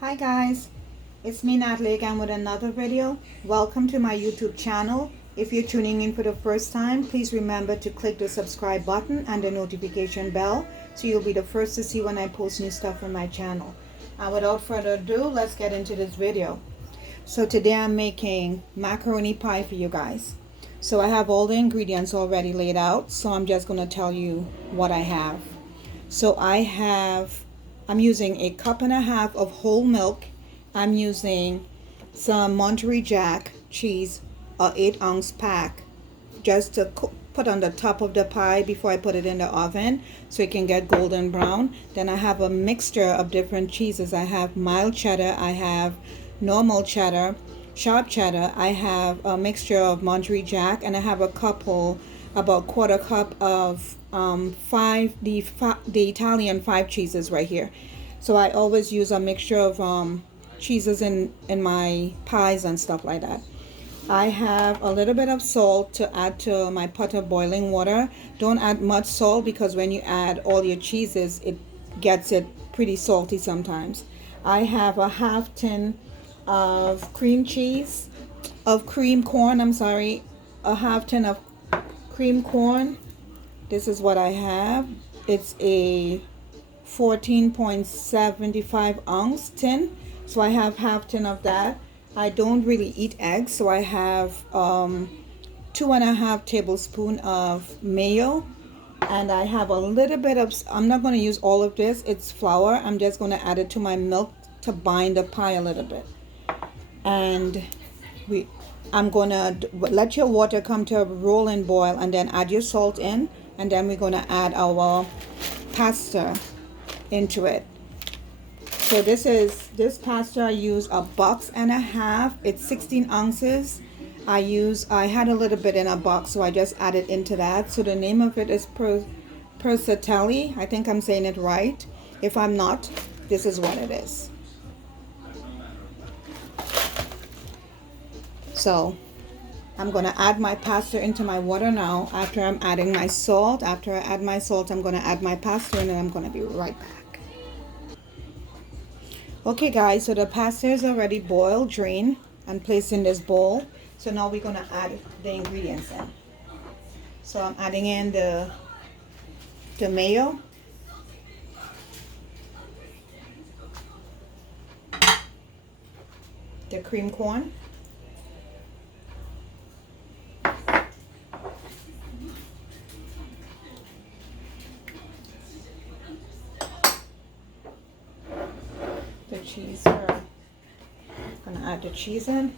Hi guys, it's me Natalie again with another video. Welcome to my YouTube channel. If you're tuning in for the first time, please remember to click the subscribe button and the notification bell so you'll be the first to see when I post new stuff on my channel. And without further ado, let's get into this video. So today I'm making macaroni pie for you guys. So I have all the ingredients already laid out, so I'm just going to tell you what I have. So I'm using a cup and a half of whole milk. I'm using some Monterey Jack cheese, a 8-ounce pack, just to put on the top of the pie before I put it in the oven so it can get golden brown. Then I have a mixture of different cheeses. I have mild cheddar, I have normal cheddar, sharp cheddar, I have a mixture of Monterey Jack, and I have about quarter cup of the Italian 5 cheeses right here. So I always use a mixture of cheeses in my pies and stuff like that. I have a little bit of salt to add to my pot of boiling water. Don't add much salt because when you add all your cheeses, it gets it pretty salty sometimes. I have a half tin of cream corn, a half tin of cream corn. This is what I have. It's a 14.75 ounce tin, so I have half tin of that. I don't really eat eggs, so I have 2.5 tablespoons of mayo, and I have a little bit of, I'm not going to use all of this, it's flour. I'm just going to add it to my milk to bind the pie a little bit. And I'm going to let your water come to a rolling boil and then add your salt in, and then we're going to add our pasta into it. So this pasta, I use a box and a half. It's 16 ounces. I had a little bit in a box, so I just added into that. So the name of it is Persatelli. I think I'm saying it right. If I'm not, this is what it is. So I'm going to add my pasta into my water now. After I'm adding my salt, after I add my salt, I'm going to add my pasta and then I'm going to be right back. Okay guys, so the pasta is already boiled, drained, and placed in this bowl. So now we're going to add the ingredients in. So I'm adding in the mayo, the cream corn, the cheese. We're gonna add the cheese in.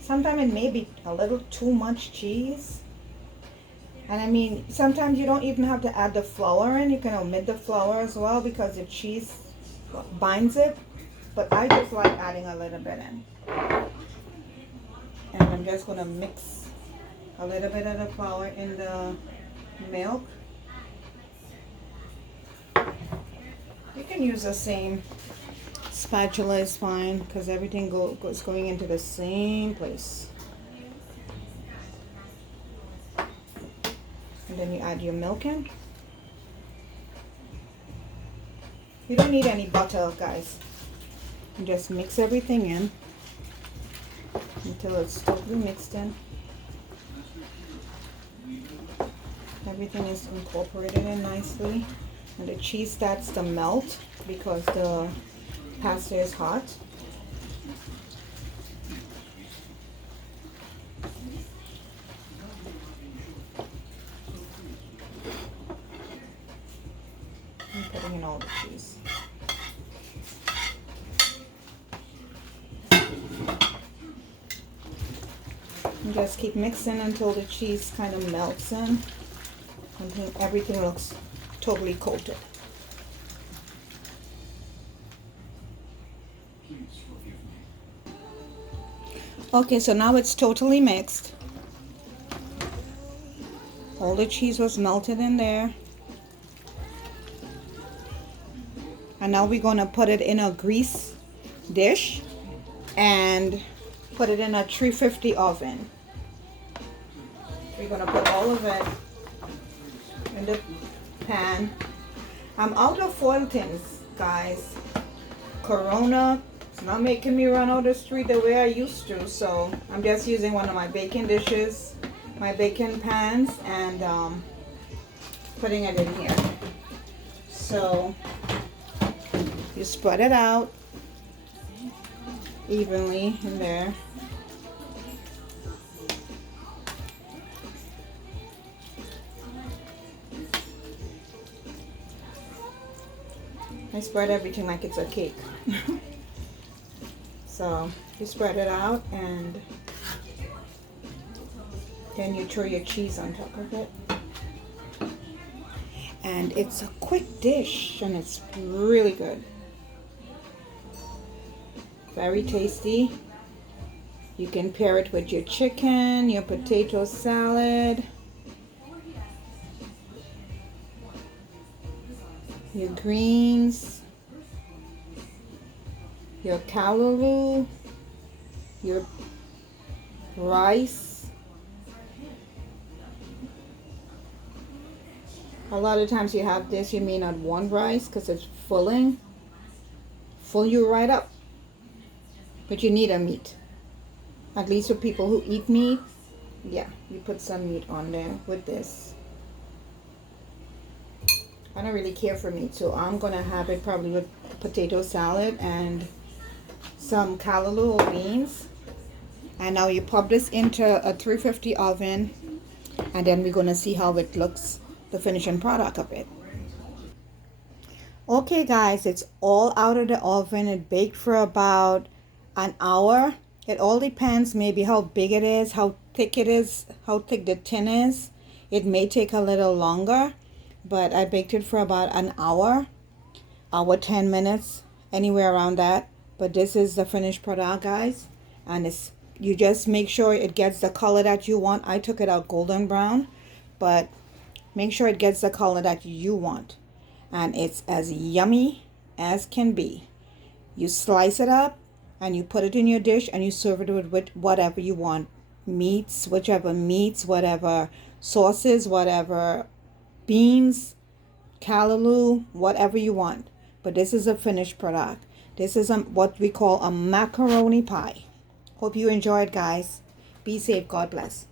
Sometimes it may be a little too much cheese. And I mean, sometimes you don't even have to add the flour in. You can omit the flour as well because the cheese binds it. But I just like adding a little bit in. And I'm just gonna mix a little bit of the flour in the milk. You can use the same spatula, is fine because everything goes going into the same place. And then you add your milk in. You don't need any butter, guys. You just mix everything in until it's totally mixed in. Everything is incorporated in nicely, and the cheese starts to melt because the pasta is hot. I'm putting in all the cheese. And just keep mixing until the cheese kind of melts in, until everything looks totally coated. Okay, so now it's totally mixed. All the cheese was melted in there. And now we're going to put it in a grease dish and put it in a 350 oven. We're going to put all of it in the pan. I'm out of foil tins, guys. Corona is not making me run out the street the way I used to, so I'm just using one of my baking dishes, my baking pans, and putting it in here. So you spread it out evenly in there. I spread everything like it's a cake. So you spread it out and then you throw your cheese on top of it. And it's a quick dish and it's really good. Very tasty. You can pair it with your chicken, your potato salad, your greens, your callaloo, your rice. A lot of times you have this, you may not want rice because it's full you right up. But you need a meat. At least for people who eat meat, yeah, you put some meat on there with this. I don't really care for meat, so I'm gonna have it probably with potato salad and some callaloo or beans. And now you pop this into a 350 oven, and then we're gonna see how it looks, the finishing product of it. Okay guys, it's all out of the oven. It baked for about an hour. It all depends maybe how big it is, how thick it is, how thick the tin is. It may take a little longer, but I baked it for about an hour 10 minutes, anywhere around that. But this is the finished product, guys, and it's, you just make sure it gets the color that you want. I took it out golden brown, but make sure it gets the color that you want, and it's as yummy as can be. You slice it up and you put it in your dish and you serve it with whatever you want, meats, whatever sauces, whatever beans, callaloo, whatever you want. But this is a finished product. This is what we call a macaroni pie. Hope you enjoyed, guys. Be safe. God bless.